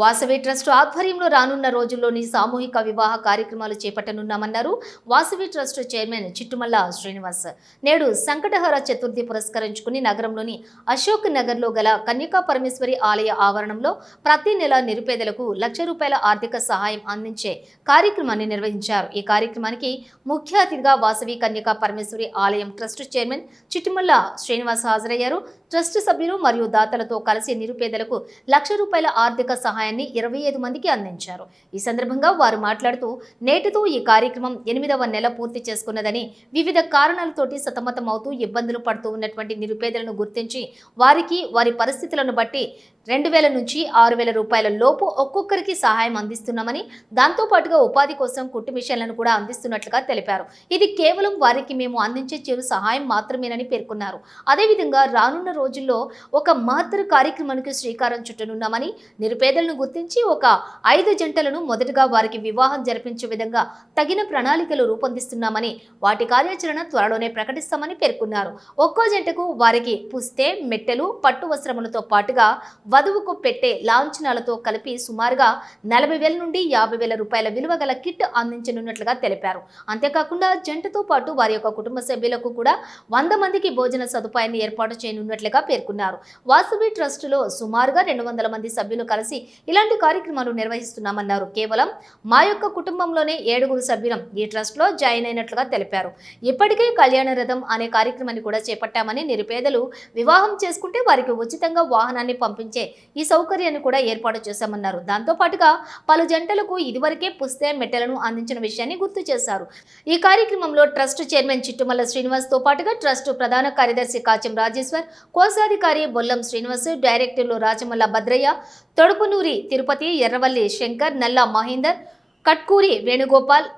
Vasavi trust ఆధ్వర్యంలో రానున్న రోజుల్లోని సామూహిక వివాహ కార్యక్రమాలు చేపట్టనున్నామన్నారు వాసవి ట్రస్ట్ చైర్మన్ చిట్టుమల్ల శ్రీనివాస్. నేడు సంకటహర చతుర్థి పురస్కరించుకుని నగరంలోని అశోక్ నగర్లో గల కన్యకా పరమేశ్వరి ఆలయ ఆవరణంలో ప్రతి నెల నిరుపేదలకు ₹1,00,000 ఆర్థిక సహాయం అందించే కార్యక్రమాన్ని నిర్వహించారు. ఈ కార్యక్రమానికి ముఖ్య అతిథిగా వాసవి కన్యకా పరమేశ్వరి ఆలయం ట్రస్ట్ చైర్మన్ చిట్టుమల్ల శ్రీనివాస్ హాజరయ్యారు. ట్రస్ట్ సభ్యులు మరియు దాతలతో కలిసి నిరుపేదలకు ₹1,00,000 ఆర్థిక సహాయాన్ని 25 మందికి అందించారు. ఈ సందర్భంగా వారు మాట్లాడుతూ నేటితో ఈ కార్యక్రమం 8వ నెల పూర్తి చేసుకున్నదని, వివిధ కారణాలతోటి సతమతమవుతూ ఇబ్బందులు పడుతూ ఉన్నటువంటి నిరుపేదలను గుర్తించి వారికి వారి పరిస్థితులను బట్టి ₹2,000 నుంచి ₹6,000 లోపు ఒక్కొక్కరికి సహాయం అందిస్తున్నామని, దాంతోపాటుగా ఉపాధి కోసం కుట్టు మిషన్లను కూడా అందిస్తున్నట్లుగా తెలిపారు. ఇది కేవలం వారికి మేము అందించే చిరు సహాయం మాత్రమేనని పేర్కొన్నారు. అదేవిధంగా రానున్న రోజుల్లో ఒక మహత్తర కార్యక్రమానికి శ్రీకారం చుట్టనున్నామని, నిరుపేదలను గుర్తించి ఒక 5 జంటలను మొదటగా వారికి వివాహం జరిపించే విధంగా తగిన ప్రణాళికలు రూపొందిస్తున్నామని, వాటి కార్యాచరణ త్వరలోనే ప్రకటిస్తామని పేర్కొన్నారు. ఒక్కో జంటకు వారికి పుస్తే, మెట్టెలు, పట్టు వస్త్రములతో పాటుగా వధువుకు పెట్టే లాంఛనాలతో కలిపి సుమారుగా ₹40,000 నుండి ₹50,000 విలువ గల కిట్ అందించనున్నట్లుగా తెలిపారు. అంతేకాకుండా జంటతో పాటు వారి యొక్క కుటుంబ సభ్యులకు కూడా 100 మందికి భోజన సదుపాయాన్ని ఏర్పాటు చేయనున్నట్లుగా పేర్కొన్నారు. వాసవి ట్రస్టులో సుమారుగా 200 మంది సభ్యులు కలిసి ఇలాంటి కార్యక్రమాలు నిర్వహిస్తున్నామన్నారు. కేవలం మా యొక్క కుటుంబంలోనే 7 సభ్యులం ఈ ట్రస్ట్ లో జాయిన్ అయినట్లుగా తెలిపారు. ఇప్పటికే కళ్యాణ రథం అనే కార్యక్రమాన్ని కూడా చేపట్టామని, నిరుపేదలు వివాహం చేసుకుంటే వారికి ఉచితంగా వాహనాన్ని పంపించే ఈ సౌకర్యాన్ని కూడా ఏర్పాటు చేశామన్నారు. దాంతో పాటుగా పలు జంటలకు ఇదివరకే పుస్తే, మెట్టెలను అందించిన విషయాన్ని గుర్తు చేశారు. ఈ కార్యక్రమంలో ట్రస్ట్ చైర్మన్ చిట్టుమల్ల శ్రీనివాస్ తో పాటుగా ట్రస్ట్ ప్రధాన కార్యదర్శి కాచెం రాజేశ్వర్, కోశాధికారి బొల్లం శ్రీనివాస్, డైరెక్టర్లు రాజమల్ల భద్రయ్య, తొడుపునూరి తిరుపతి, ఎర్రవల్లి శంకర్, నల్లా మహేందర్, కట్కూరి వేణుగోపాల్,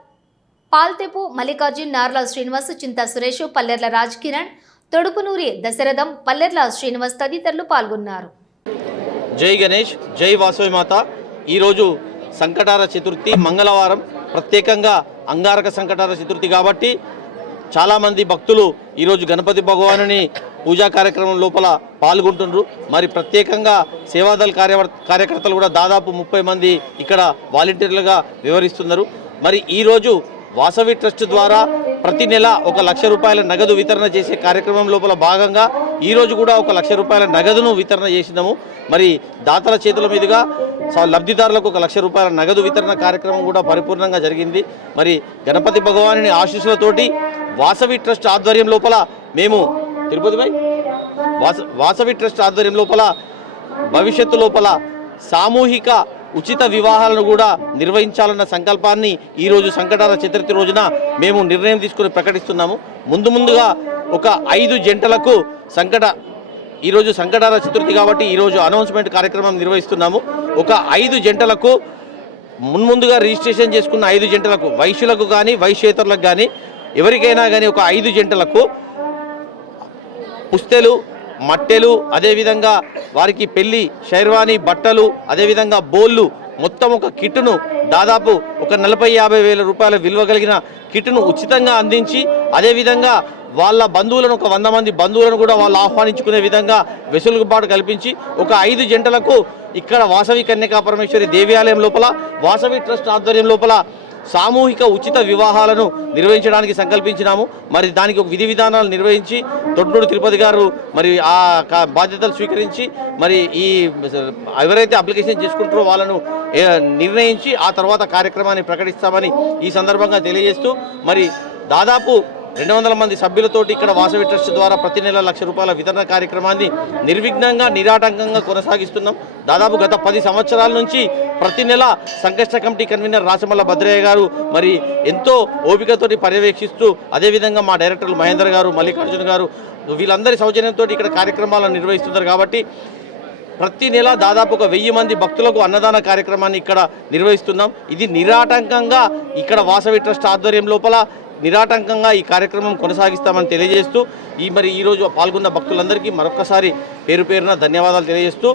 పాల్తెపు మల్లికార్జున్, నార్ల శ్రీనివాస్, చింతా సురేష్, పల్లెర్ల రాజ్ కిరణ్, తొడుపునూరి దశరథం, పల్లెర్ల శ్రీనివాస్ తదితరులు పాల్గొన్నారు. జై గణేష్, జై వాసవి మాత. ఈరోజు సంకటార చతుర్థి మంగళవారం, ప్రత్యేకంగా అంగారక సంకటార చతుర్థి కాబట్టి చాలామంది భక్తులు ఈరోజు గణపతి భగవానుని పూజా కార్యక్రమం లోపల పాల్గొంటున్నారు. మరి ప్రత్యేకంగా సేవాదళ కార్యకర్తలు కూడా దాదాపు 30 మంది ఇక్కడ వాలంటీర్లుగా వివరిస్తున్నారు. మరి ఈరోజు వాసవి ట్రస్ట్ ద్వారా ప్రతి నెల ₹1,00,000 నగదు వితరణ చేసే కార్యక్రమం లోపల భాగంగా ఈరోజు కూడా ₹1,00,000 నగదును వితరణ చేసినాము. మరి దాతల చేతుల మీదుగా లబ్ధిదారులకు ₹1,00,000 నగదు వితరణ కార్యక్రమం కూడా పరిపూర్ణంగా జరిగింది. మరి గణపతి భగవానుని ఆశీస్సులతోటి వాసవి ట్రస్ట్ ఆధ్వర్యం లోపల మేము తిరుపతిపై వాసవి ట్రస్ట్ ఆధ్వర్యం లోపల భవిష్యత్తు లోపల సామూహిక ఉచిత వివాహాలను కూడా నిర్వహించాలన్న సంకల్పాన్ని ఈరోజు సంకటార చతుర్థి రోజున మేము నిర్ణయం తీసుకుని ప్రకటిస్తున్నాము. ముందుగా ఒక 5 జంటలకు ఈరోజు సంకటార చతుర్థి కాబట్టి ఈరోజు అనౌన్స్మెంట్ కార్యక్రమం నిర్వహిస్తున్నాము. ఒక 5 జంటలకు ముందుగా రిజిస్ట్రేషన్ చేసుకున్న 5 జంటలకు, వైశ్యులకు కానీ వైశ్యేతరులకు కానీ ఎవరికైనా కానీ ఒక 5 జంటలకు పుస్తెలు, మట్టెలు, అదేవిధంగా వారికి పెళ్లి షైర్వాణి బట్టలు, అదేవిధంగా బోళ్ళు, మొత్తం ఒక కిట్టును దాదాపు ఒక ₹40,000-50,000 విలువ కలిగిన కిట్టును ఉచితంగా అందించి, అదేవిధంగా వాళ్ళ బంధువులను ఒక 100 మంది బంధువులను కూడా వాళ్ళు ఆహ్వానించుకునే విధంగా వెసులుబాటు కల్పించి ఒక 5 జంటలకు ఇక్కడ వాసవి కన్యకా పరమేశ్వరి దేవాలయం లోపల వాసవి ట్రస్ట్ ఆధ్వర్యం లోపల సామూహిక ఉచిత వివాహాలను నిర్వహించడానికి సంకల్పించినాము. మరి దానికి ఒక విధి విధానాలు నిర్వహించి తొట్నూరు తిరుపతి గారు మరి ఆ బాధ్యతలు స్వీకరించి మరి ఈ ఎవరైతే అప్లికేషన్ చేసుకుంటారో వాళ్ళను నిర్ణయించి ఆ తర్వాత కార్యక్రమాన్ని ప్రకటిస్తామని ఈ సందర్భంగా తెలియజేస్తూ, మరి దాదాపు 200 మంది సభ్యులతోటి ఇక్కడ వాసవి ట్రస్ట్ ద్వారా ప్రతి నెల ₹1,00,000 వితరణ కార్యక్రమాన్ని నిర్విఘ్నంగా నిరాటంకంగా కొనసాగిస్తున్నాం. దాదాపు గత 10 సంవత్సరాల నుంచి ప్రతి నెల సంకష్ట కమిటీ కన్వీనర్ రాజమల్ల భద్రయ్య గారు మరి ఎంతో ఓపికతోటి పర్యవేక్షిస్తూ, అదేవిధంగా మా డైరెక్టర్లు మహేందర్ గారు, మల్లికార్జున్ గారు వీళ్ళందరి సౌజన్యంతో ఇక్కడ కార్యక్రమాలను నిర్వహిస్తున్నారు. కాబట్టి ప్రతి నెల దాదాపు ఒక 1000 మంది భక్తులకు అన్నదాన కార్యక్రమాన్ని ఇక్కడ నిర్వహిస్తున్నాం. ఇది నిరాటంకంగా ఇక్కడ వాసవి ట్రస్ట్ ఆధ్వర్యం లోపల నిరాటంకంగా ఈ కార్యక్రమం కొనసాగిస్తామని తెలియజేస్తూ, ఈరోజు పాల్గొన్న భక్తులందరికీ మరొకసారి పేరు పేరున ధన్యవాదాలు తెలియజేస్తూ